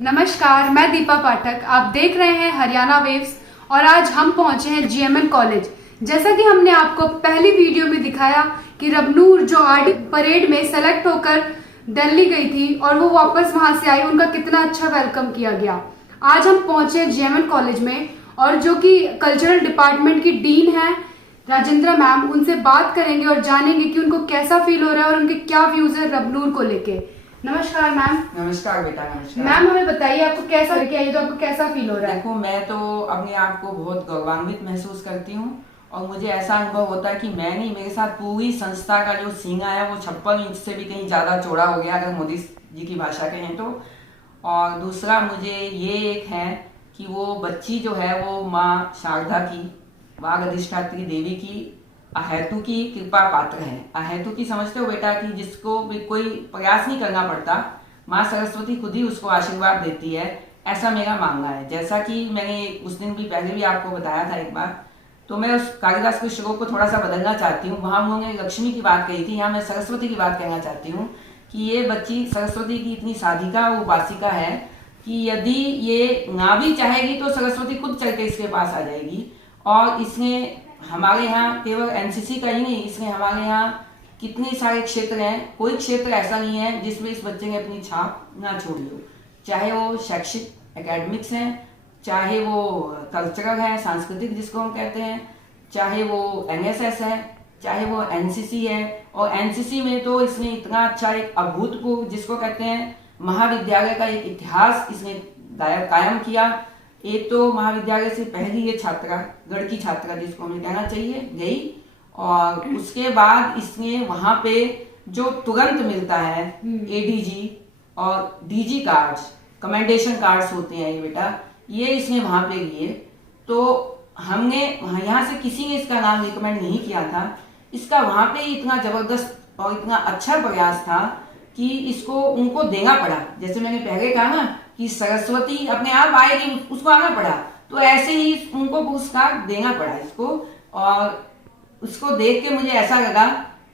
नमस्कार, मैं दीपा पाठक। आप देख रहे हैं हरियाणा वेव्स और आज हम पहुंचे हैं जीएमएन कॉलेज। जैसा कि हमने आपको पहली वीडियो में दिखाया कि रबनूर जो आर्ट परेड में सेलेक्ट होकर दिल्ली गई थी और वो वापस वहां से आई, उनका कितना अच्छा वेलकम किया गया। आज हम पहुंचे जीएमएन कॉलेज में और जो कि कल्चरल डिपार्टमेंट की डीन है राजेंद्र मैम, उनसे बात करेंगे और जानेंगे कि उनको कैसा फील हो रहा है और उनके क्या व्यूज है रबनूर को लेके। नमस्कार मैम। नमस्कार बेटा, नमस्कार। मैम हमें बताइए आपको कैसा लगे, ये तो आपको कैसा फील हो रहा है? देखो, मैं तो अपने आप को बहुत गौरवान्वित महसूस करती हूँ और मुझे ऐसा अनुभव होता है कि मैं नहीं, मेरे साथ पूरी संस्था का जो सीना है वो 56 इंच से भी कहीं ज़्यादा चौड़ा हो गया, अगर मोदी जी की भाषा कहें तो। और दूसरा मुझे ये एक है कि वो बच्ची जो है वो माँ शारदा की, वाग अधिष्ठात्री देवी की अहेतु की कृपा पात्र है। अहेतु की समझते हो बेटा कि जिसको भी कोई प्रयास नहीं करना पड़ता, माँ सरस्वती खुद ही उसको आशीर्वाद देती है, ऐसा मेरा मानना है। जैसा कि मैंने उस दिन भी पहले भी आपको बताया था एक बार, तो मैं उस कालिदास के श्लोक को थोड़ा सा बदलना चाहती हूँ। वहाँ उन्होंने लक्ष्मी की बात कही थी, यहाँ मैं सरस्वती की बात कहना चाहती हूँ कि ये बच्ची सरस्वती की इतनी साधिका उपासिका है कि यदि ये ना भी चाहेगी तो सरस्वती खुद चल के इसके पास आ जाएगी। और इसने हमारे यहाँ केवल एनसीसी का ही नहीं, इसमें हमारे यहाँ कितने सारे क्षेत्र हैं, कोई क्षेत्र ऐसा नहीं है जिसमें इस बच्चे ने अपनी छाप ना छोड़ी हो। चाहे वो शैक्षिक एकेडमिक्स हैं, चाहे वो कल्चरल है, सांस्कृतिक जिसको हम कहते हैं, चाहे वो एनएसएस है, चाहे वो एनसीसी है। और एनसीसी में तो इसने इतना अच्छा एक अभूतपूर्व जिसको कहते हैं महाविद्यालय का एक इतिहास इसने कायम किया। एक तो महाविद्यालय से पहली ये छात्रा, लड़की छात्रा जिसको हमें कहना चाहिए, गई। और उसके बाद इसने वहां पे जो तुरंत मिलता है एडीजी और डीजी कार्ड्स, कमेंडेशन कार्ड्स होते हैं ये बेटा, ये इसने वहां पे लिए। तो हमने यहाँ से किसी ने इसका नाम रिकमेंड नहीं किया था, इसका वहां पे इतना जबरदस्त और इतना अच्छा प्रयास था कि इसको उनको देना पड़ा। जैसे मैंने पहले कहा ना कि सरस्वती अपने आप आएगी, उसको आना पड़ा, तो ऐसे ही उनको पुरस्कार देना पड़ा इसको। और उसको देख के मुझे ऐसा लगा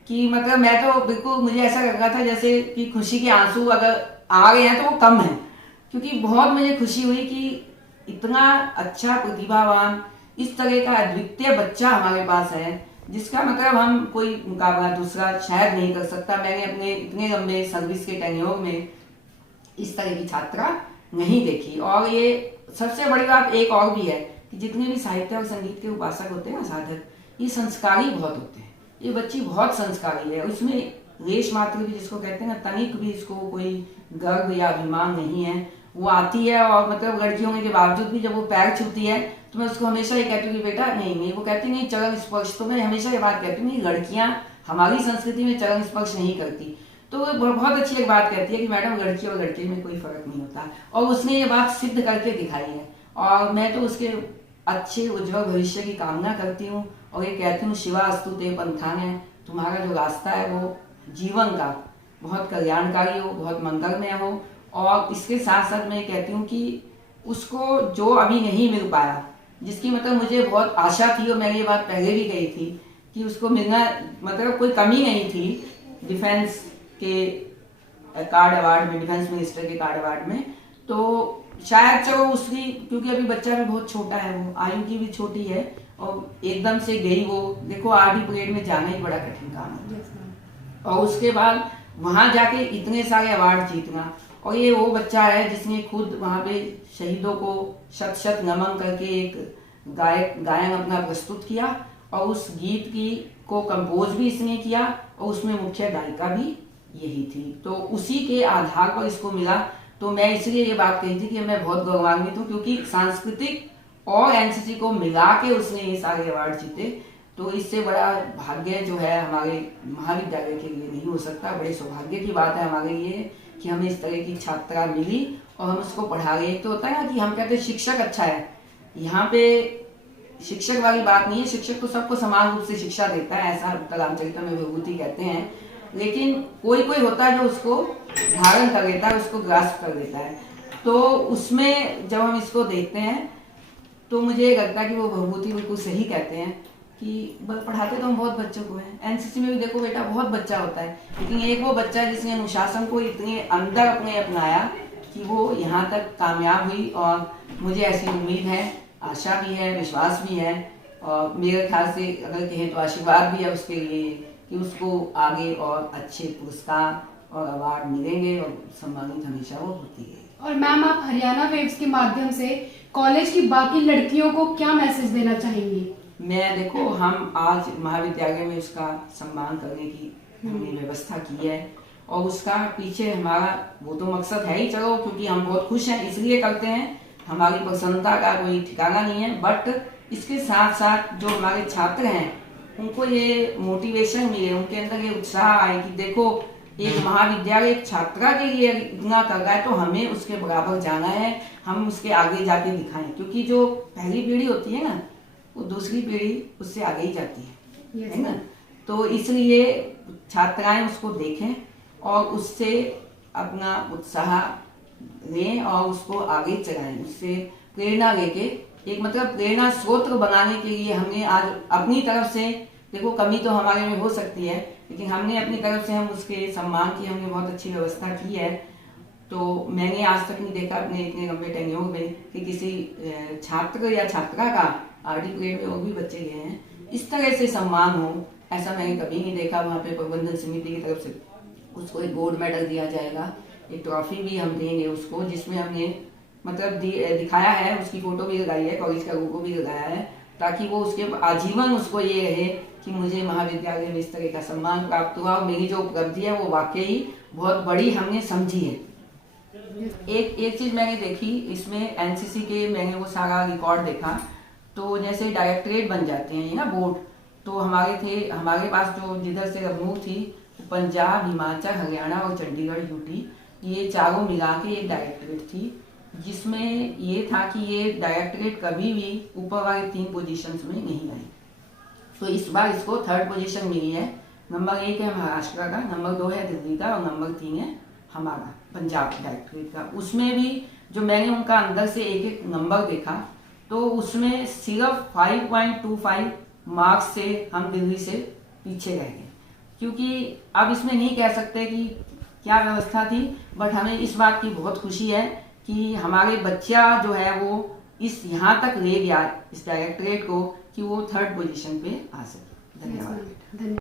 कि मतलब मैं तो बिल्कुल, मुझे ऐसा लग रहा था जैसे कि खुशी के आंसू अगर आ गए हैं तो वो कम है, क्योंकि बहुत मुझे खुशी हुई कि इतना अच्छा प्रतिभावान, इस तरह का अद्वितीय बच्चा हमारे पास है जिसका मतलब हम कोई मुकाबला दूसरा शायद नहीं कर सकता। मैंने अपने इतने लंबे सर्विस के टेन्योर में इस तरह की छात्रा नहीं देखी। और ये सबसे बड़ी बात एक और भी है कि जितने भी साहित्य और संगीत के उपासक होते हैं ना, साधक, ये संस्कारी बहुत होते हैं। ये बच्ची बहुत संस्कारी है, उसमें लेश मात्र भी जिसको कहते हैं ना, तनिक भी इसको कोई गर्व या अभिमान नहीं है। वो आती है और मतलब लड़की होने के बावजूद भी जब वो पैर छूती है तो मैं उसको हमेशा ये कहती हूँ कि बेटा नहीं नहीं, वो कहती नहीं चरण स्पर्श। तो मैं हमेशा ये बात कहती हूँ कि लड़कियां हमारी संस्कृति में चरण स्पर्श नहीं करती। तो वो बहुत अच्छी एक बात कहती है कि मैडम लड़की और लड़के में कोई फर्क नहीं होता, और उसने ये बात सिद्ध करके दिखाई है। और मैं तो उसके अच्छे उज्जवल भविष्य की कामना करती हूँ और ये कहती हूँ शिवा अस्तु ते पंथान, तुम्हारा जो रास्ता है वो जीवन का बहुत कल्याणकारी हो, बहुत मंगलमय हो। और इसके साथ साथ मैं कहती हूँ कि उसको जो अभी नहीं मिल पाया, जिसकी मतलब मुझे बहुत आशा थी और मैंने ये बात पहले भी कही थी कि उसको मिलना मतलब कोई कमी नहीं थी डिफेंस के कार्ड अवार्ड में, डिफेंस मिनिस्टर के कार्ड अवार्ड में। तो शायद चलो उसकी, क्योंकि अभी बच्चा भी बहुत छोटा है, वो आयु की भी छोटी है और एकदम से गई वो, देखो आर्मी परेड में जाना ही बड़ा कठिन काम है। और उसके बाद वहां जाके इतने सारे अवार्ड जीतना, और ये वो बच्चा है जिसने खुद वहां पे शहीदों को शत शत नमन करके एक गायन अपना प्रस्तुत किया और उस गीत की को कंपोज भी इसने किया और उसमें मुख्य गायिका भी यही थी। तो उसी के आधार पर इसको मिला। तो मैं इसलिए ये बात कही थी कि मैं बहुत गौरवान्वित हूँ, क्योंकि सांस्कृतिक और एनसीसी को मिला के उसने ये सारे अवार्ड जीते। तो इससे बड़ा भाग्य जो है हमारे महाविद्यालय के लिए नहीं हो सकता। बड़े सौभाग्य की बात है हमारे लिए कि हमें इस तरह की छात्रा मिली और हम उसको पढ़ा रहे। तो होता है ना कि हम कहते हैं शिक्षक अच्छा है, यहाँ पे शिक्षक वाली बात नहीं है। शिक्षक तो सबको समान रूप से शिक्षा देता है, ऐसा रामचरित्र में विभूति कहते हैं। लेकिन कोई कोई होता है जो उसको धारण कर लेता है, उसको ग्रास्प कर लेता है। तो उसमें जब हम इसको देखते हैं तो मुझे लगता है कि वो विभूति बिल्कुल सही कहते हैं कि पढ़ाते तो हम बहुत बच्चों को हैं। एनसीसी में भी देखो बेटा बहुत बच्चा होता है, लेकिन एक वो बच्चा जिसने अनुशासन को इतने अंदर अपने अपनाया कि वो यहाँ तक कामयाब हुई, और मुझे ऐसी उम्मीद है, आशा भी है, विश्वास भी है, और मेरे ख्याल से अगर कहें तो आशीर्वाद भी है उसके लिए कि उसको आगे और अच्छे पुरस्कार और अवार्ड मिलेंगे और सम्मानित हमेशा वो होती है। और मैम, आप हरियाणा वेव्स के माध्यम से कॉलेज की बाकी लड़कियों को क्या मैसेज देना चाहेंगी? देखो, हम आज महाविद्यालय में उसका सम्मान करने की हमने व्यवस्था की है, और उसका पीछे हमारा वो तो मकसद है ही, चलो, क्योंकि हम बहुत खुश हैं इसलिए करते हैं, हमारी प्रसन्नता का कोई ठिकाना नहीं है। बट इसके साथ साथ जो हमारे छात्र हैं उनको ये मोटिवेशन मिले, उनके अंदर ये उत्साह आए कि देखो, एक महाविद्यालय एक छात्रा के लिए इतना कर रहा है तो हमें उसके बराबर जाना है, हम उसके आगे जाके दिखाएं, क्योंकि जो पहली पीढ़ी होती है ना, वो दूसरी पीढ़ी उससे आगे ही जाती है ना। तो इसलिए छात्राएं उसको देखें और उससे अपना उत्साह लें और उसको आगे चलाएं, उससे प्रेरणा लेके एक मतलब प्रेरणा स्रोत बनाने के लिए हमने आज अपनी तरफ से, देखो कमी तो हमारे में हो सकती है, लेकिन हमने अपनी तरफ से हम उसके सम्मान की हमने बहुत अच्छी व्यवस्था की है। तो मैंने आज तक नहीं देखा अपने इतने लंबे टेन्योर में कि किसी छात्र या छात्रा का आरडी परेड में और भी बच्चे गए हैं इस तरह से सम्मान हो, ऐसा मैंने कभी नहीं देखा। वहाँ पे प्रबंधन समिति की तरफ से उसको एक गोल्ड मेडल दिया जाएगा, एक ट्रॉफी भी हम देंगे उसको, जिसमें हमने मतलब दिखाया है, उसकी फोटो भी लगाई है, कॉलेज का लोगो भी लगाया है, ताकि वो उसके आजीवन उसको ये रहे कि मुझे महाविद्यालय में इस तरह का सम्मान प्राप्त हुआ और मेरी जो उपलब्धि है वो वाकई बहुत बड़ी हमने समझी है। एक चीज मैंने देखी इसमें, एनसीसी के मैंने वो सारा रिकॉर्ड देखा, तो जैसे डायरेक्टरेट बन जाते हैं ये ना बोर्ड, तो हमारे पास जो जिधर से रबनूर थी, पंजाब, हिमाचल, हरियाणा और चंडीगढ़, यूटी, ये चारों मिला के एक डायरेक्टरेट थी, जिसमें ये था कि ये डायरेक्टरेट कभी भी ऊपर वाले 3 पोजीशंस में नहीं आई। तो इस बार इसको 3rd पोजीशन मिली है। नंबर 1 है महाराष्ट्र का, नंबर 2 है दिल्ली का, और नंबर 3 है हमारा पंजाब डायरेक्टरेट का। उसमें भी जो मैंने उनका अंदर से एक एक नंबर देखा, तो उसमें सिर्फ 5.25 मार्क्स से हम दिल्ली से पीछे रह गए, क्योंकि अब इसमें नहीं कह सकते कि क्या व्यवस्था थी, बट हमें इस बात की बहुत खुशी है कि हमारे बच्चा जो है वो इस यहाँ तक ले गया इस डायरेक्टरेट को कि वो 3rd पोजीशन पे आ सके। धन्यवाद।